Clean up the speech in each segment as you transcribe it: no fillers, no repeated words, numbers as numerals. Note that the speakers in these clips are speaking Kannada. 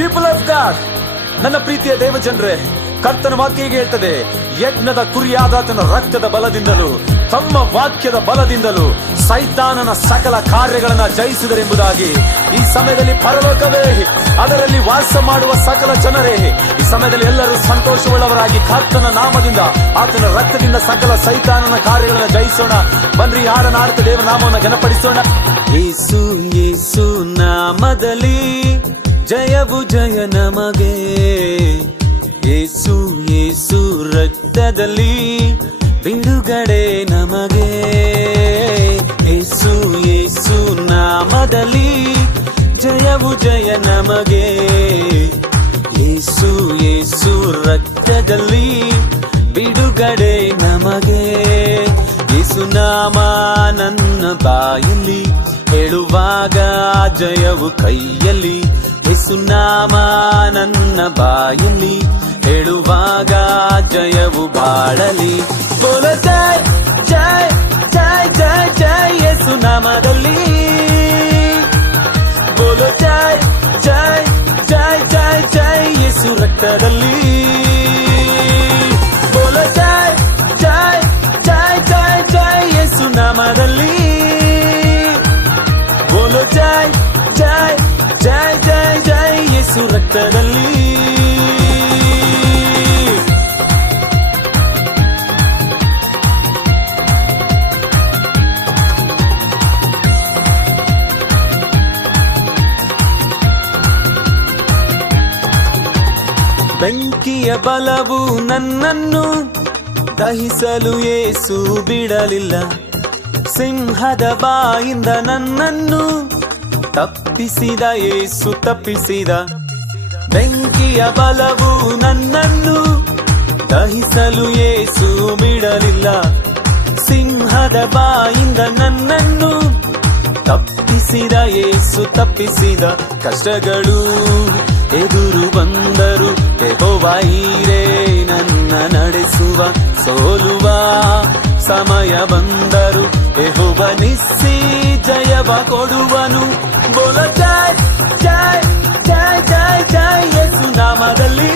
ಪೀಪಲ್ ಆಫ್ ಗಾಡ್, ನನ್ನ ಪ್ರೀತಿಯ ದೇವಜನರೇ, ಕರ್ತನ ವಾಕ್ಯ ಹೀಗೆ ಹೇಳ್ತದೆ, ಯಜ್ಞದ ಕುರಿಯಾದಾತನ ರಕ್ತದ ಬಲದಿಂದಲೂ ತಮ್ಮ ವಾಕ್ಯದ ಬಲದಿಂದಲೂ ಸೈತಾನನ ಸಕಲ ಕಾರ್ಯಗಳನ್ನ ಜಯಿಸಿದರೆಂಬುದಾಗಿ. ಈ ಸಮಯದಲ್ಲಿ ಪರಲೋಕವೇ, ಅದರಲ್ಲಿ ವಾಸ ಮಾಡುವ ಸಕಲ ಜನರೇ, ಈ ಸಮಯದಲ್ಲಿ ಎಲ್ಲರೂ ಸಂತೋಷವುಳ್ಳವರಾಗಿ ಕರ್ತನ ನಾಮದಿಂದ, ಆತನ ರಕ್ತದಿಂದ ಸಕಲ ಸೈತಾನನ ಕಾರ್ಯಗಳನ್ನ ಜಯಿಸೋಣ. ಬನ್ರಿ, ಹಾಡನ ಆಡ್ತ ದೇವರ ನಾಮವನ್ನು ಘನಪಡಿಸೋಣ. ಯೇಸು ಯೇಸು ನಾಮದಲ್ಲಿ ಜಯವು ಜಯ ನಮಗೆ, ಯೇಸು ಯೇಸು ರಕ್ತದಲ್ಲಿ ಬಿಡುಗಡೆ ನಮಗೆ, ಯೇಸು ಯೇಸು ನಾಮದಲ್ಲಿ ಜಯವು ಜಯ ನಮಗೆ, ಯೇಸು ಯೇಸು ರಕ್ತದಲ್ಲಿ ಬಿಡುಗಡೆ ನಮಗೆ. ಯೇಸು ನಾಮ ನನ್ನ ಬಾಯಲ್ಲಿ ಹೇಳುವಾಗ ಜಯವು ಕೈಯಲ್ಲಿ, ಯೇಸು ನಾಮ ನನ್ನ ಬಾಯಲ್ಲಿ ಹೇಳುವಾಗ ಜಯವು ಬಾಳಲಿ. ಬೋಲೋ ಜೈ ಜೈ ಜೈ ಜೈ ಜೈ ಯೇಸು ನಾಮದಲ್ಲಿ, ಬೋಲೋ ಜೈ ಜೈ ಜೈ ಜೈ ಜೈ ಯೇಸು ರಕ್ತದಲ್ಲಿ, ಬೋಲೋ ಜೈ ಜೈ ಜೈ ಜೈ ಜೈ ಯೇಸು ನಾಮದಲ್ಲಿ, ಬೋಲೋ ಜೈ ಜೈ ಜೈ ಜೈ ಜೈ ಯೇಸು ರಕ್ತದಲ್ಲಿ. ಬೆಂಕಿಯ ಬಲವು ನನ್ನನ್ನು ದಹಿಸಲು ಯೇಸು ಬಿಡಲಿಲ್ಲ, ಸಿಂಹದ ಬಾಯಿಂದ ನನ್ನನ್ನು ತಪ್ಪಿಸಿದ ಯೇಸು ತಪ್ಪಿಸಿದ. ಬೆಂಕಿಯ ಬಲವು ನನ್ನನ್ನು ದಹಿಸಲು ಯೇಸು ಬಿಡಲಿಲ್ಲ, ಸಿಂಹದ ಬಾಯಿಂದ ನನ್ನನ್ನು ತಪ್ಪಿಸಿದ ಯೇಸು ತಪ್ಪಿಸಿದ. ಕಷ್ಟಗಳು ಎದುರು ಬಂದರು ಯೆಹೋವ ಈರೇ ನನ್ನ ನಡೆಸುವ, ಸೋಲುವ ಸಮಯ ಬಂದರು ಯೆಹೋವ ನಿಸ್ಸಿ ಜಯವ ಕೊಡುವನು. ಬೋಲೋ ಜೈ ಜೈ ಜೈ ಜೈ ಜೈ ಯೇಸು ನಾಮದಲ್ಲಿ,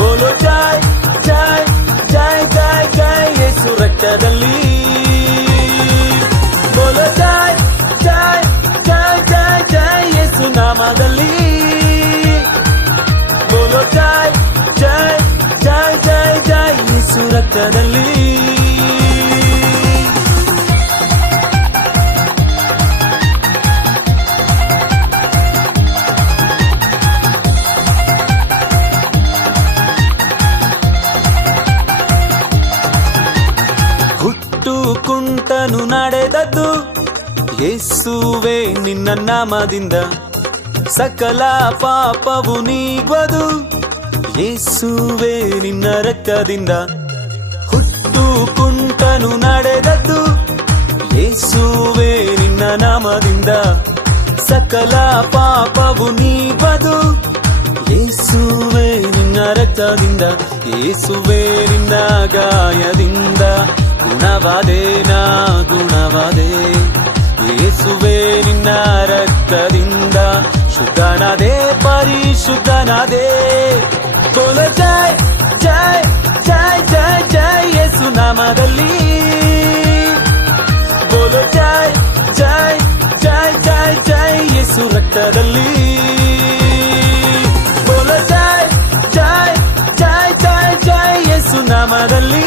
ಬೋಲೋ ಜೈ ಜೈ ಜೈ ಜೈ ಜೈ ಯೇಸು ರಕ್ತದಲ್ಲಿ, ಬೋಲೋ ಜೈ ಜೈ ಜೈ ಜೈ ಜೈ ಯೇಸು ನಾಮದಲ್ಲಿ, ಬೋಲೋ ಜೈ ಜೈ ಜೈ ಜೈ ಜೈ ಯೇಸು ರಕ್ತದಲ್ಲಿ. ಹುಟ್ಟು ಕುಂಟನು ನಡೆದದ್ದು ಯೇಸುವೆ ನಿನ್ನ ನಾಮದಿಂದ, ಸಕಲ ಪಾಪವು ನೀಗುವುದು ಯೇಸುವೆ ನಿನ್ನ ರಕ್ತದಿಂದ. ಹುಟ್ಟು ಕುಂಟನು ನಡೆದದ್ದು ಯೇಸುವೆ ನಿನ್ನ ನಾಮದಿಂದ, ಸಕಲ ಪಾಪವು ನೀಗುವುದು ಯೇಸುವೆ ನಿನ್ನ ರಕ್ತದಿಂದ. ಯೇಸುವೆ ನಿನ್ನ ಗಾಯದಿಂದ ಗುಣವಾದೇನಾ ಗುಣವಾದೆ, ಯೇಸುವೆ ನಿನ್ನ ರಕ್ತದಿಂದ ಶುದ್ಧನಾದೆ ಪರಿಶುದ್ಧನಾದೆ. ಬೋಲೋ ಜೈ ಜೈ ಜೈ ಜೈ ಜೈ ಯೇಸು ನಾಮದಲ್ಲಿ, ಬೋಲೋ ಜೈ ಜೈ ಜೈ ಜೈ ಜೈ ಯೇಸು ರಕ್ತದಲ್ಲಿ, ಬೋಲೋ ಜೈ ಜೈ ಜೈ ಜೈ ಜೈ ಯೇಸು ನಾಮದಲ್ಲಿ,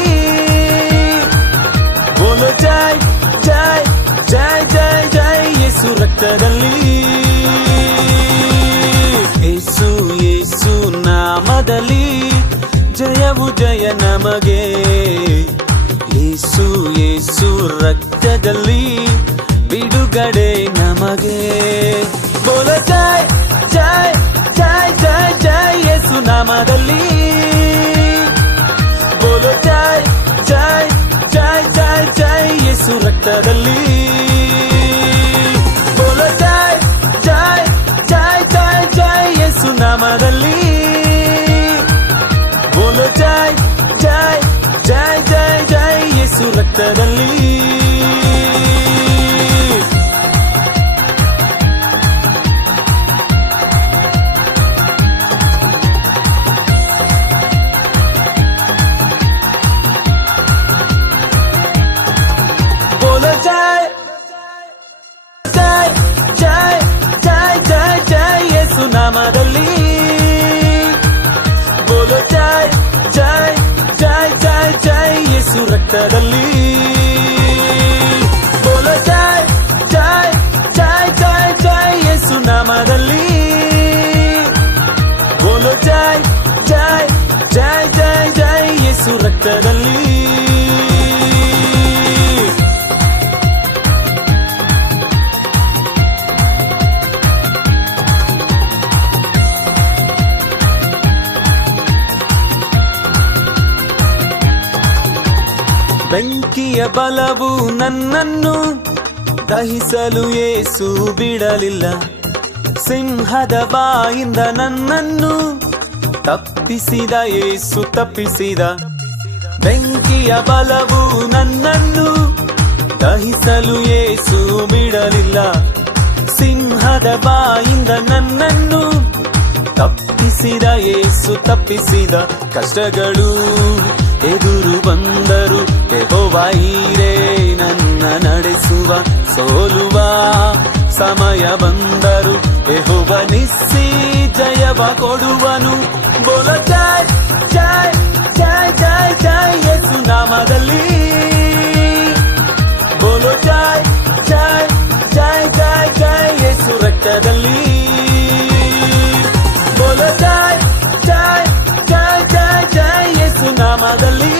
ಬೋಲೋ ಜೈ ಜೈ ಜೈ ಜೈ ಜೈ ಯೇಸು ರಕ್ತದಲ್ಲಿ. ಯೇಸು ಯೇಸು ನಾಮದಲ್ಲಿ ಜಯವು ಜಯ ನಮಗೆ, ಯೇಸು ಯೇಸು ರಕ್ತದಲ್ಲಿ ಬಿಡುಗಡೆ ನಮಗೆ. ಬೋಲೋ ಜೈ ಜೈ ಜೈ ಜೈ ಜೈ ಯೇಸು ನಾಮದಲ್ಲಿ, ಬೋಲೋ ಜೈ ಜೈ ಜೈ ಜೈ ಜೈ ಯೇಸು ರಕ್ತದಲ್ಲಿ, ಬೋಲೋ ಜೈ ಜೈ ಜೈ ಜೈ ಜೈ ಯೇಸು ನಾಮದಲ್ಲಿ, ಬೋಲೋ ಜೈ ಜೈ ಜೈ ಜೈ ಜೈ ಯೇಸು ರಕ್ತದಲ್ಲಿ. ನಾಮದಲ್ಲಿ. ಬೋಲೋ ಜೈ ಜೈ ಜೈ ಜೈ ಜೈ ಯೇಸು ರಕ್ತದಲ್ಲಿ. ಬೋಲೋ ಜೈ ಜೈ ಜೈ ಜೈ ಜೈ ಯೇಸು ನಾಮದಲ್ಲಿ. ಬೋಲೋ ಜೈ ಜೈ ಜೈ ಜೈ ಜೈ ಯೇಸು ರಕ್ತದಲ್ಲಿ. ಬೆಂಕಿಯ ಬಲವು ನನ್ನನ್ನು ದಹಿಸಲು ಯೇಸು ಬಿಡಲಿಲ್ಲ. ಸಿಂಹದ ಬಾಯಿಂದ ನನ್ನನ್ನು ತಪ್ಪಿಸಿದ ಯೇಸು ತಪ್ಪಿಸಿದ. ಬೆಂಕಿಯ ಬಲವು ನನ್ನನ್ನು ದಹಿಸಲು ಯೇಸು ಬಿಡಲಿಲ್ಲ. ಸಿಂಹದ ಬಾಯಿಂದ ನನ್ನನ್ನು ತಪ್ಪಿಸಿದ ಯೇಸು ತಪ್ಪಿಸಿದ. ಕಷ್ಟಗಳು ಎದುರು ಬಂದರು ಯೆಹೋವ ಈರೇ ನನ್ನ ನಡೆಸುವ. ಸೋಲುವ ಸಮಯ ಬಂದರು ಯೆಹೋವ ನಿಸ್ಸಿ ಜಯವ ಕೊಡುವನು. ಬೋಲೋ ಜೈ ಜೈ ಜೈ ಜೈ ಜೈ ಯೇಸು ನಾಮದಲ್ಲಿ. ಬೋಲೋ ಜೈ ಜೈ ಜೈ ಜೈ ಜೈ ಯೇಸು ರಕ್ತದಲ್ಲಿ. ಬೋಲೋ ಜೈ ಜೈ ಜೈ ಜೈ ಜೈ ಯೇಸು ನಾಮದಲ್ಲಿ.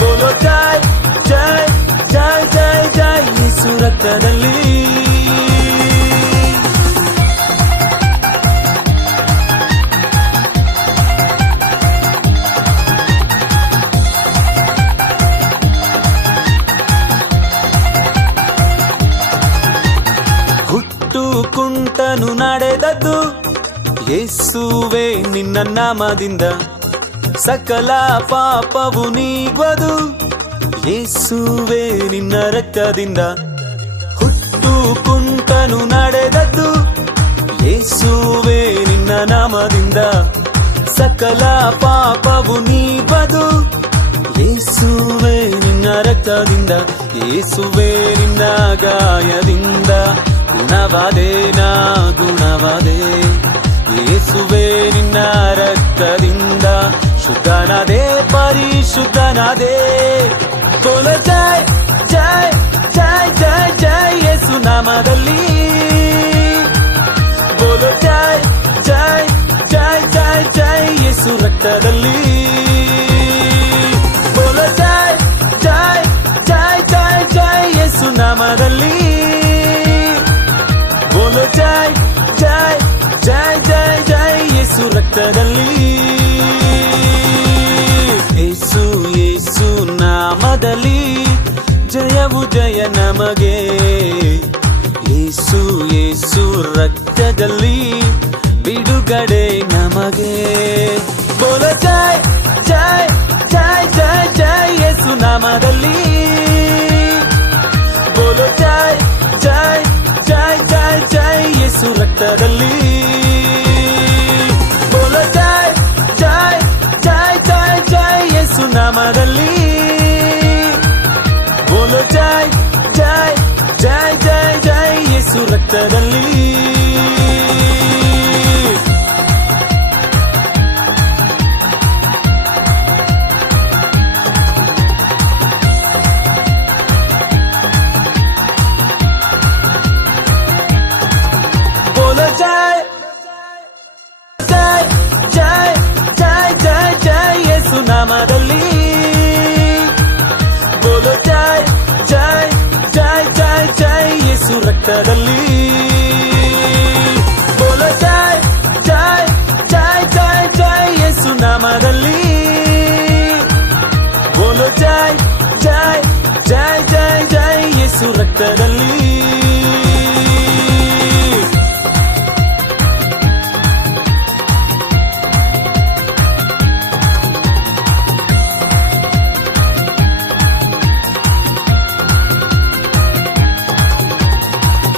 ಬೋಲೋ ಜೈ ಜೈ ಜೈ ಜೈ ಜೈ ಯೇಸು ರಕ್ತದಲ್ಲಿ. ಹುಟ್ಟು ಕುಂಟನು ನಡೆದದ್ದು ಯೇಸುವೆ ನಿನ್ನ ನಾಮದಿಂದ. ಸಕಲ ಪಾಪವು ನೀಗುವುದು ಯೇಸುವೆ ನಿನ್ನ ರಕ್ತದಿಂದ. ಹುಟ್ಟು ಕುಂಟನು ನಡೆದದ್ದು ಯೇಸುವೆ ನಿನ್ನ ನಾಮದಿಂದ. ಸಕಲ ಪಾಪವು ನೀಗುವುದು ಯೇಸುವೆ ನಿನ್ನ ರಕ್ತದಿಂದ. ಯೇಸುವೆ ನಿನ್ನ ಗಾಯದಿಂದ ಗುಣವಾದೆ ನಾ ಗುಣವಾದೆ. ಯೇಸುವೆ ನಿನ್ನ ರಕ್ತದಿಂದ ಶುದ್ಧನಾದೆ ಪರಿಶುದ್ಧನಾದೆ. ಬೋಲೋ ಜೈ ಜೈ ಜೈ ಜೈ ಜೈ ಯೇಸು ನಾಮದಲ್ಲಿ. ಬೋಲೋ ಜೈ ಜೈ ಜೈ ಜೈ ಜೈ ಯೇಸು ರಕ್ತದಲ್ಲಿ. ಬೋಲೋ ಜೈ ಜೈ ಜೈ ಜೈ ಜೈ ಯೇಸು ನಾಮದಲ್ಲಿ. ಬೋಲೋ ಜೈ ಜೈ ಜೈ ಜೈ ಜೈ ಯೇಸು ರಕ್ತದಲ್ಲಿ. ಯೇಸು ಯೇಸು ನಾಮದಲ್ಲಿ ಜಯವು ಜಯ ನಮಗೆ. ಯೇಸು ಯೇಸು ರಕ್ತದಲ್ಲಿ ಬಿಡುಗಡೆ ನಮಗೆ. ಬೋಲೋ ಜೈ ಜೈ ಜೈ ಜೈ ಜೈ ಯೇಸು ನಾಮದಲ್ಲಿ. ಬೋಲೋ ಜೈ ಜೈ ಜೈ ಜೈ ಜೈ ಯೇಸು ರಕ್ತದಲ್ಲಿ. ಬೋಲೋ ಜೈ ಜೈ ಜೈ ಜೈ ಜೈ ಯೇಸು ನಾಮದಲ್ಲಿ. ಬೋಲೋ ಜೈ ಜೈ ಜೈ ಜೈ ಜೈ ಯೇಸು ರಕ್ತದಲ್ಲಿ. ಬೋಲೋ ಜೈ ಜೈ ಜೈ ಜೈ ಜೈ ಜೈ ಯೇಸು ನಾಮದಲ್ಲಿ. ಬೋಲೋ ಜೈ ಜೈ ಜೈ ಜೈ ಜೈ ಯೇಸು ರಕ್ತದಲ್ಲಿ. ಬೋಲೋ ಜೈ ಜೈ ಜೈ ಜೈ ಜೈ ಯೇಸು ನಾಮದಲ್ಲಿ. ಬೋಲೋ ಜೈ ಜೈ ಜೈ ಜೈ ಜೈ ಯೇಸು ರಕ್ತದಲ್ಲಿ.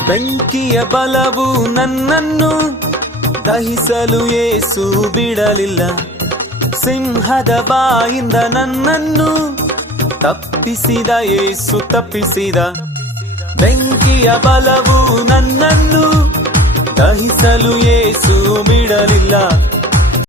ಬೆಂಕಿಯ ಬಲವು ನನ್ನನ್ನು ದಹಿಸಲು ಯೇಸು ಬಿಡಲಿಲ್ಲ. ಸಿಂಹದ ಬಾಯಿಂದ ನನ್ನನ್ನು ತಪ್ಪಿಸಿದ ಯೇಸು ತಪ್ಪಿಸಿದ. ಬೆಂಕಿಯ ಬಲವು ನನ್ನನ್ನು ಸಹಿಸಲು ಯೇಸು ಬಿಡಲಿಲ್ಲ.